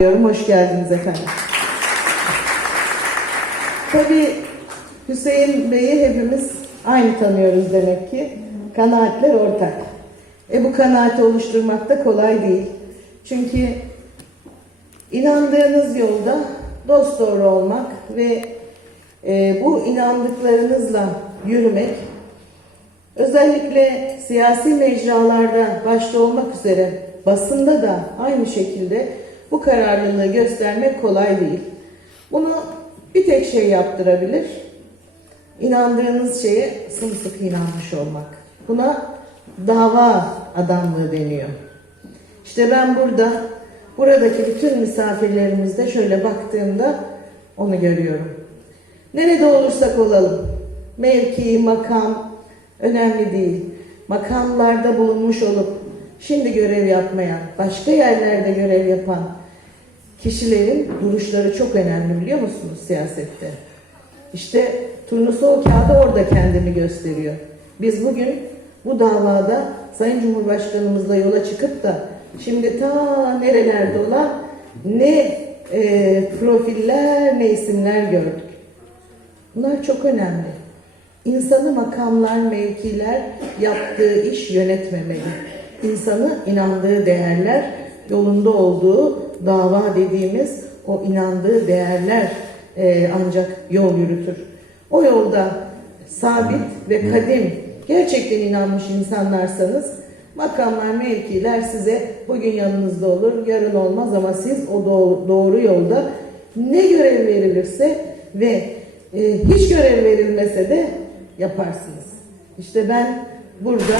diyorum. Hoş geldiniz efendim. Tabii Hüseyin Bey'i hepimiz aynı tanıyoruz demek ki. Kanaatler ortak. E bu kanaati oluşturmak da kolay değil. Çünkü inandığınız yolda dost doğru olmak ve e, bu inandıklarınızla yürümek özellikle siyasi mecralarda başta olmak üzere basında da aynı şekilde bu kararlılığı göstermek kolay değil. Bunu bir tek şey yaptırabilir. İnandığınız şeye sımsıkı inanmış olmak. Buna dava adamlığı deniyor. İşte ben burada, buradaki bütün misafirlerimizde şöyle baktığımda onu görüyorum. Nerede olursak olalım, mevki, makam önemli değil. Makamlarda bulunmuş olup şimdi görev yapmayan, başka yerlerde görev yapan kişilerin duruşları çok önemli biliyor musunuz siyasette? İşte turnusol kağıdı orada kendini gösteriyor. Biz bugün bu davada Sayın Cumhurbaşkanımızla yola çıkıp da şimdi ta nerelerde olan ne e, profiller ne isimler gördük. Bunlar çok önemli. İnsanı makamlar, mevkiler yaptığı iş yönetmemeli. İnsanı inandığı değerler, yolunda olduğu dava dediğimiz o inandığı değerler e, ancak yol yürütür. O yolda sabit ve kadim, gerçekten inanmış insanlarsanız makamlar, mevkiler size bugün yanınızda olur, yarın olmaz ama siz o doğru, doğru yolda ne görev verilirse ve e, hiç görev verilmese de yaparsınız. İşte ben burada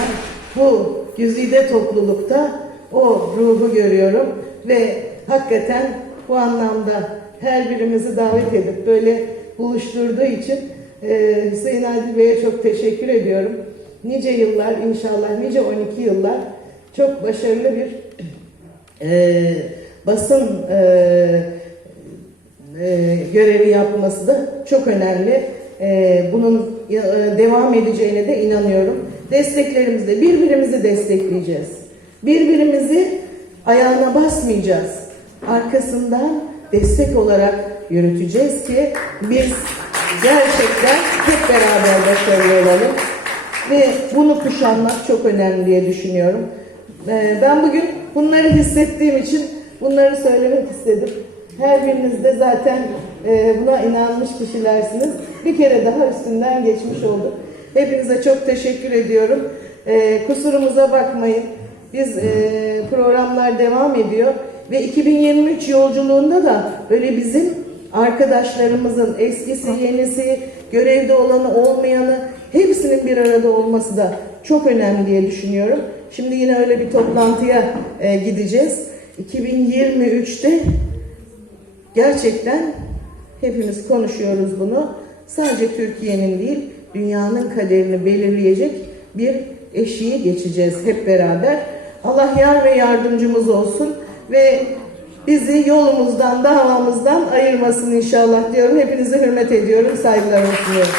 bu güzide toplulukta o ruhu görüyorum ve hakikaten bu anlamda her birimizi davet edip böyle buluşturduğu için e, Hüseyin Adil Bey'e çok teşekkür ediyorum. Nice yıllar inşallah nice 12 yıllar çok başarılı bir e, basın e, e, görevi yapması da çok önemli. E, bunun e, devam edeceğine de inanıyorum. Desteklerimizle birbirimizi destekleyeceğiz. Birbirimizi ayağına basmayacağız. Arkasından destek olarak yürüteceğiz ki biz gerçekten hep beraber başarılı olalım. Ve bunu kuşanmak çok önemli diye düşünüyorum. E, ben bugün bunları hissettiğim için bunları söylemek istedim. Her biriniz de zaten e, buna inanmış kişilersiniz. Bir kere daha üstünden geçmiş olduk. Hepinize çok teşekkür ediyorum. E, kusurumuza bakmayın. Biz e, programlar devam ediyor ve 2023 yolculuğunda da böyle bizim arkadaşlarımızın eskisi, yenisi, görevde olanı, olmayanı hepsinin bir arada olması da çok önemli diye düşünüyorum. Şimdi yine öyle bir toplantıya e, gideceğiz. 2023'te Gerçekten hepimiz konuşuyoruz bunu. Sadece Türkiye'nin değil, dünyanın kaderini belirleyecek bir eşiği geçeceğiz hep beraber. Allah yar ve yardımcımız olsun ve bizi yolumuzdan, davamızdan ayırmasın inşallah diyorum. Hepinize hürmet ediyorum, saygılarımı sunuyorum.